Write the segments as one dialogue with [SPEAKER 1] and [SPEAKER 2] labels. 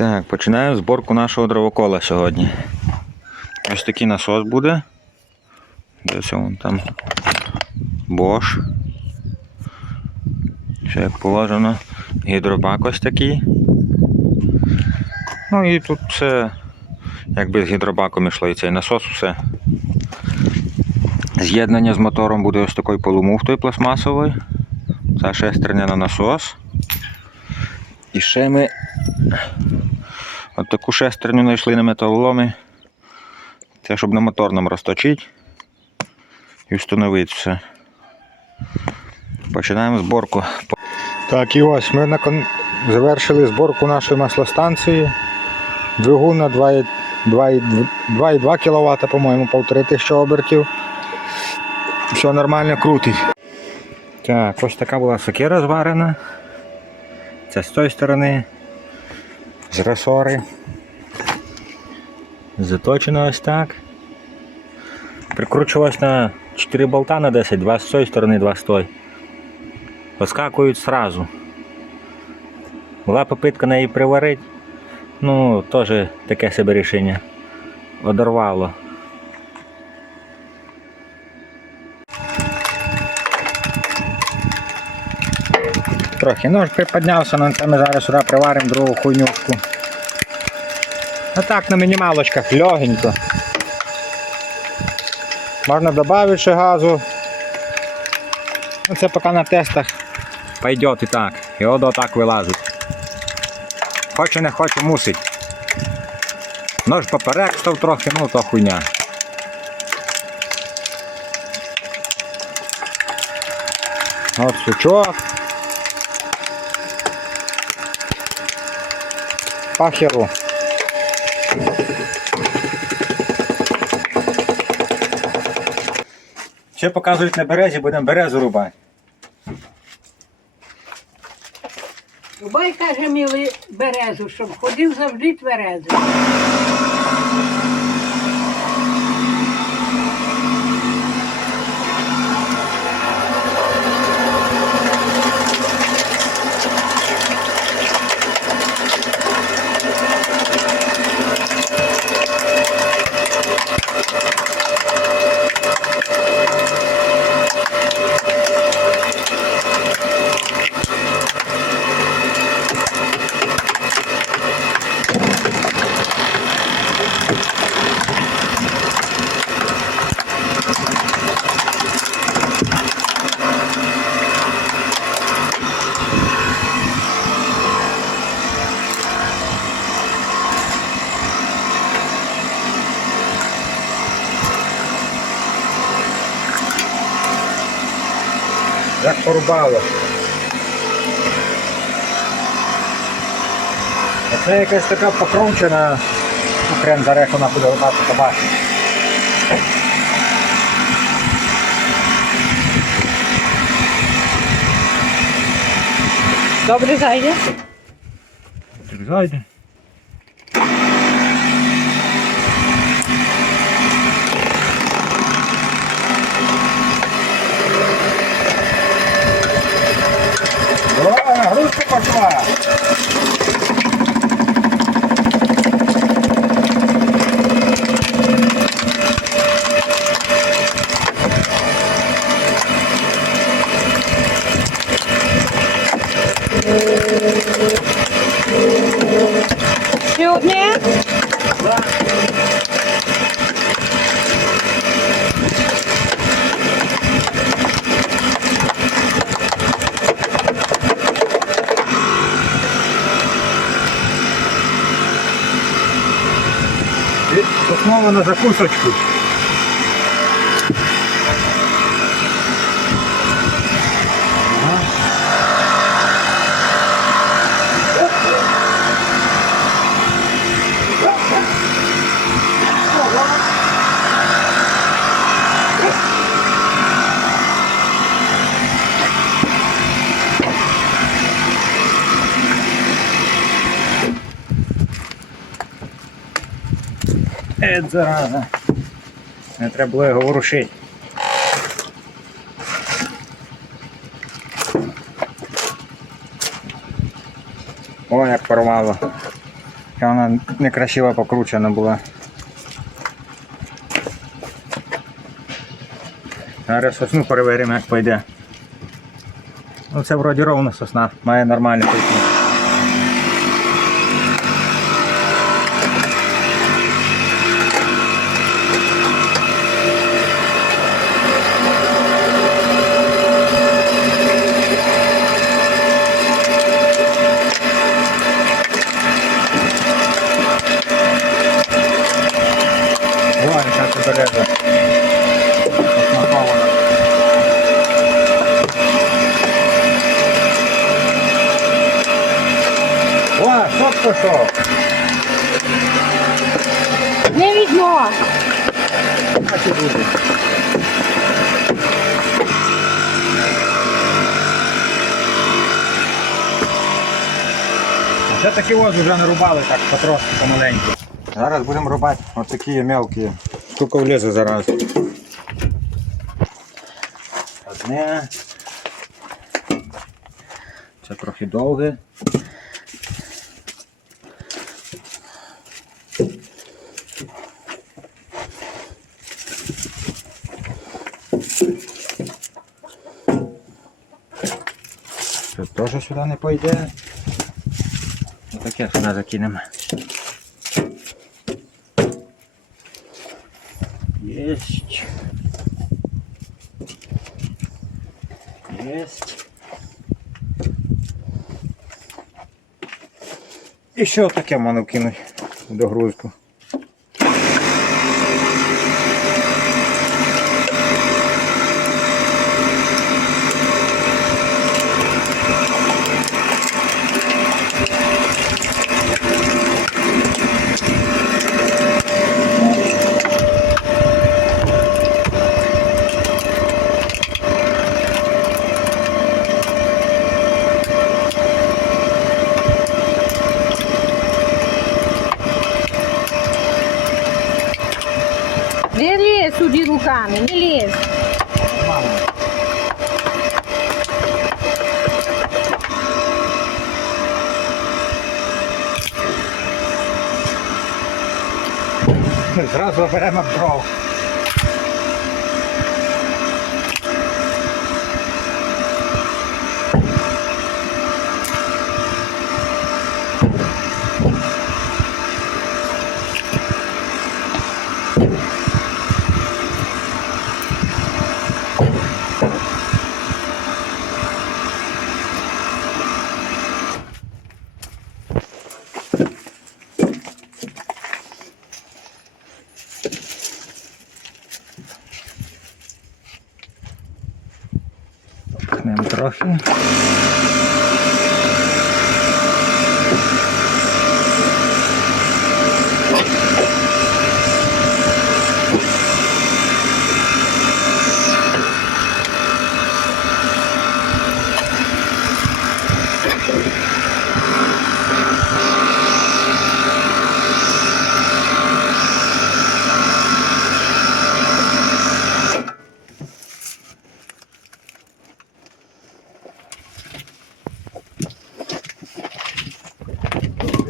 [SPEAKER 1] Так, починаємо зборку нашого дровокола сьогодні. Ось такий насос буде. Десь вон там Bosch. Все як положено. Гідробак ось такий. Ну і тут все якби з гідробаком йшло і цей насос, все. З'єднання з мотором буде ось такою полумуфтою пластмасовою. Це шестерня на насос. І ще ми от таку шестерню знайшли на металоломі. Це щоб на мотор нам розточити і встановити все. Починаємо зборку.
[SPEAKER 2] Так, і ось ми након... завершили зборку нашої маслостанції. Двигун на 2,2 кВт, по-моєму, 1500 обертів. Все нормально крутить.
[SPEAKER 1] Так, ось така була сокира зварена. Це з тої сторони. З ресори. Заточено ось так. Прикручувалось на 4 болта на 10, 2 з цієї сторони, два з тої. Поскакують сразу. Була попитка на її приварити. Ну, теж таке себе рішення. Одорвало.
[SPEAKER 2] Трохи нож приподнявся, але це ми зараз сюди приваримо другу хуйнюшку. А так на мінімалочках, легенько. Можна додати газу. Ну, це поки на тестах
[SPEAKER 1] Пойдет і так. І от отак вилазить. Хоче не хоче, мусить. Нож поперек став трохи, ну то хуйня.
[SPEAKER 2] От сучок. Пахеру.
[SPEAKER 1] Ще показують на березі, будемо березу рубати.
[SPEAKER 3] Рубай, каже, мілий березу, щоб ходив завжди тверезий.
[SPEAKER 2] Порубало. Це якась така покручена. Ну, Хрен зараз вона буде лопати побачити.
[SPEAKER 3] Добре зайде?
[SPEAKER 2] Так зайде. пошла. На закусочку. Зараза. Не треба було його ворушити. О, як порвало.
[SPEAKER 1] Яка вона некрасиво покручена була. Зараз сосну перевіримо, як пойде. Ну це вроді ровна сосна, має нормальний пісню. Ой, яка це береза. Посмакована. О, сок пішов.
[SPEAKER 4] Не відно.
[SPEAKER 1] Так і буде. Це такі ось вже нарубали так потрошки помаленьку. Зараз будемо рубати ось такі мелкі. Скільки влізе зараз. Одне. Це трохи довге. Теж сюди не пойде. Отаке сюди закинемо. Єсть. Єсть. І ще отаке можна вкинути в догрузку.
[SPEAKER 5] Wam, bilis. Wam. Teraz
[SPEAKER 1] rowerem mam brok.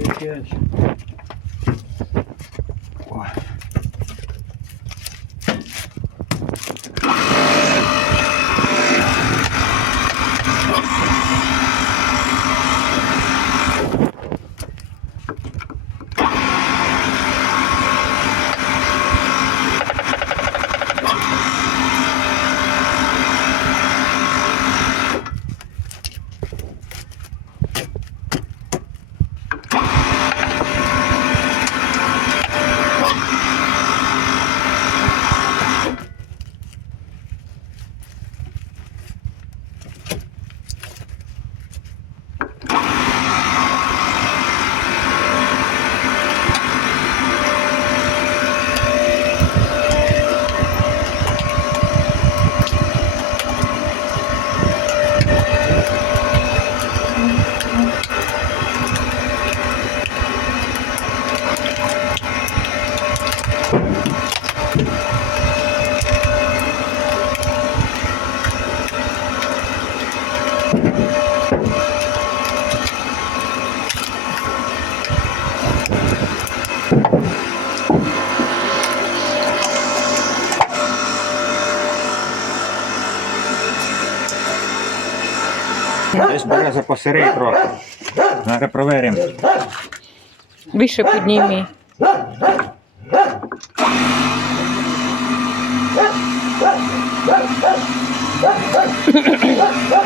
[SPEAKER 1] buraya gelecek. Десь
[SPEAKER 2] береза посирий трохи. Зараз проверимо.
[SPEAKER 4] Вище піднімі.
[SPEAKER 2] Ha, ha, ha!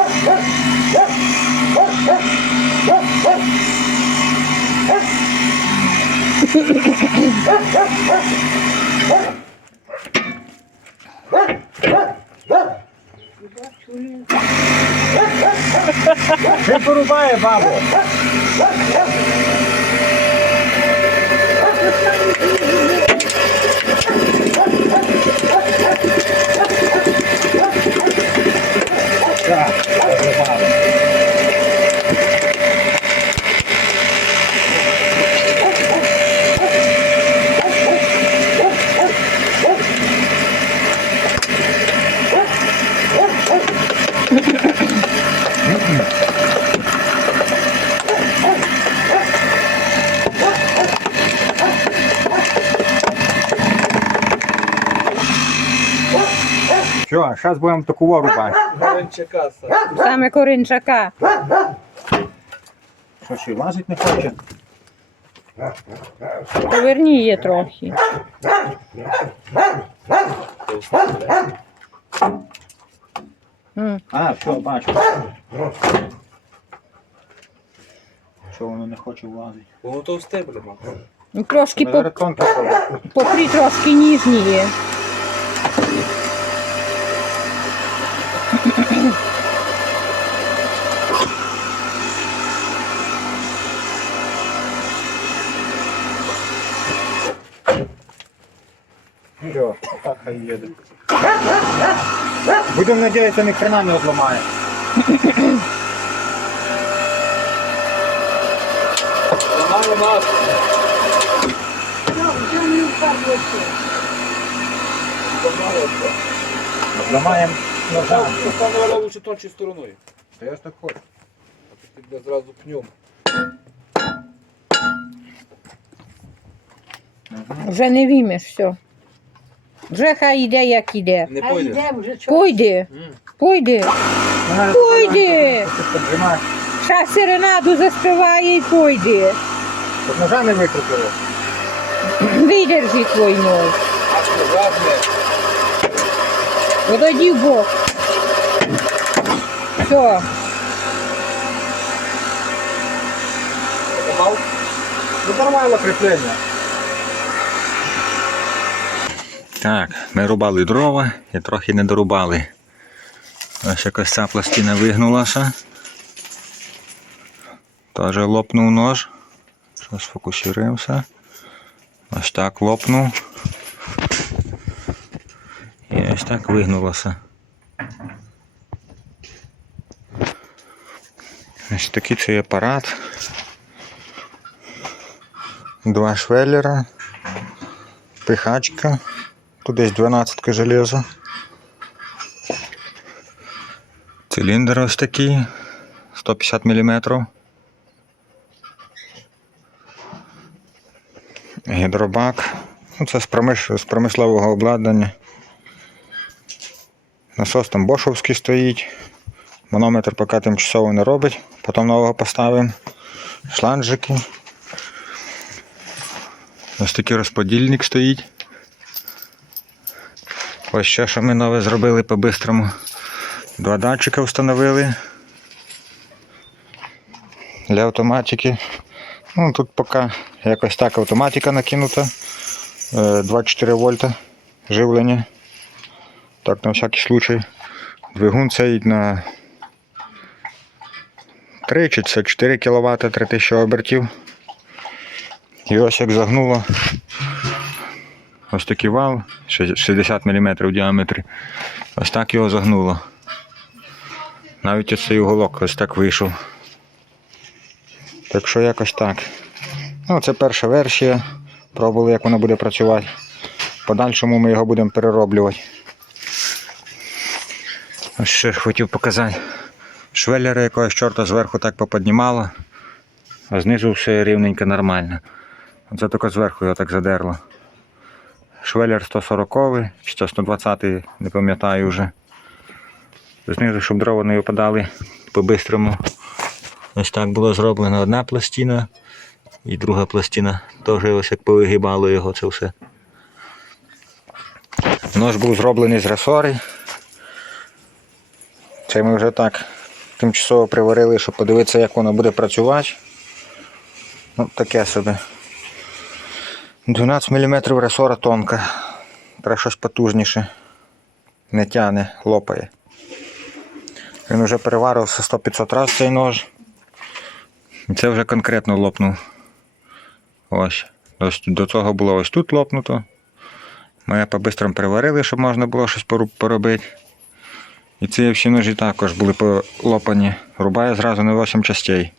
[SPEAKER 2] Ще порубає бабу. Так, зараз будемо таку рубати.
[SPEAKER 4] Саме корінчака.
[SPEAKER 2] Що ще, лазить не хоче?
[SPEAKER 4] Поверні її трохи. М.
[SPEAKER 2] А, все, бачу. Що воно не хоче влазити?
[SPEAKER 6] Воно товсте, блін.
[SPEAKER 4] Ну, Трошки по,
[SPEAKER 2] тонко
[SPEAKER 4] попри трошки ніжніє.
[SPEAKER 2] Все, так хай їде. Будемо надіятися, ні хрена не одламає.
[SPEAKER 6] Ламаю нас.
[SPEAKER 2] Одламаємо ножа.
[SPEAKER 6] Поставила лучше тончою стороною.
[SPEAKER 2] Та я ж так хочу.
[SPEAKER 6] А то тебе зразу пнем.
[SPEAKER 4] Вже не вімеш, все. Вже хай йде, як іде.
[SPEAKER 6] Не
[SPEAKER 3] А
[SPEAKER 6] пойде.
[SPEAKER 3] йде вже чого.
[SPEAKER 4] Пойде, пойде, пойде.
[SPEAKER 2] Поджимай.
[SPEAKER 4] Ша серенаду заспіває і пойде.
[SPEAKER 2] Щоб ножа не викрутили.
[SPEAKER 4] Видержи твій нож.
[SPEAKER 6] А що, жадне?
[SPEAKER 4] Подойди в бок. Все.
[SPEAKER 6] Помав?
[SPEAKER 2] Задорвало кріплення.
[SPEAKER 1] Так, ми рубали дрова і трохи не дорубали. Ось якось ця пластина вигнулася. Теж лопнув нож. Зараз фокусуємося. Ось так лопнув. І ось так вигнулося. Ось такий цей апарат. Два швеллера. Пихачка. Тут десь 12 железа. Циліндр ось такий. 150 мм. Гідробак. Ну, це з, промиш... з промислового обладнання. Насос там бошовський стоїть. Манометр поки тимчасово не робить, потім нового поставимо. Шланжики. Ось такий розподільник стоїть. Ось ще, що ми нове зробили по-бистрому. Два датчика встановили. Для автоматики. Ну, тут поки якось так автоматика накинута. Е, 24 вольта живлення. Так, на всякий случай. Двигун цей на 3 чи це 4 кВт 3000 обертів. І ось як загнуло. Ось такий вал, 60 мм в діаметрі. Ось так його загнуло. Навіть ось цей уголок ось так вийшов. Так що якось так. Ну, це перша версія. Пробували, як воно буде працювати. В подальшому ми його будемо перероблювати. Ось ще хотів показати. Швеллера якогось чорта зверху так поподнімало, а знизу все рівненько нормально. Оце тільки зверху його так задерло. Швеллер 140 чи то 120 не пам'ятаю вже. Знизу, щоб дрова не випадали по-бистрому. Ось так було зроблено одна пластина і друга пластина. Теж ось як повигибало його це все. Нож був зроблений з ресори. Це ми вже так тимчасово приварили, щоб подивитися, як воно буде працювати. Ну, таке собі. 12 мм ресора тонка. Треба щось потужніше. Не тяне, лопає. Він вже переварився 100-500 разів цей нож. І це вже конкретно лопнув. Ось. До цього було ось тут лопнуто. Ми по-бистрому переварили, щоб можна було щось поробити. І ці всі ножі також були полопані. Рубає зразу на 8 частей.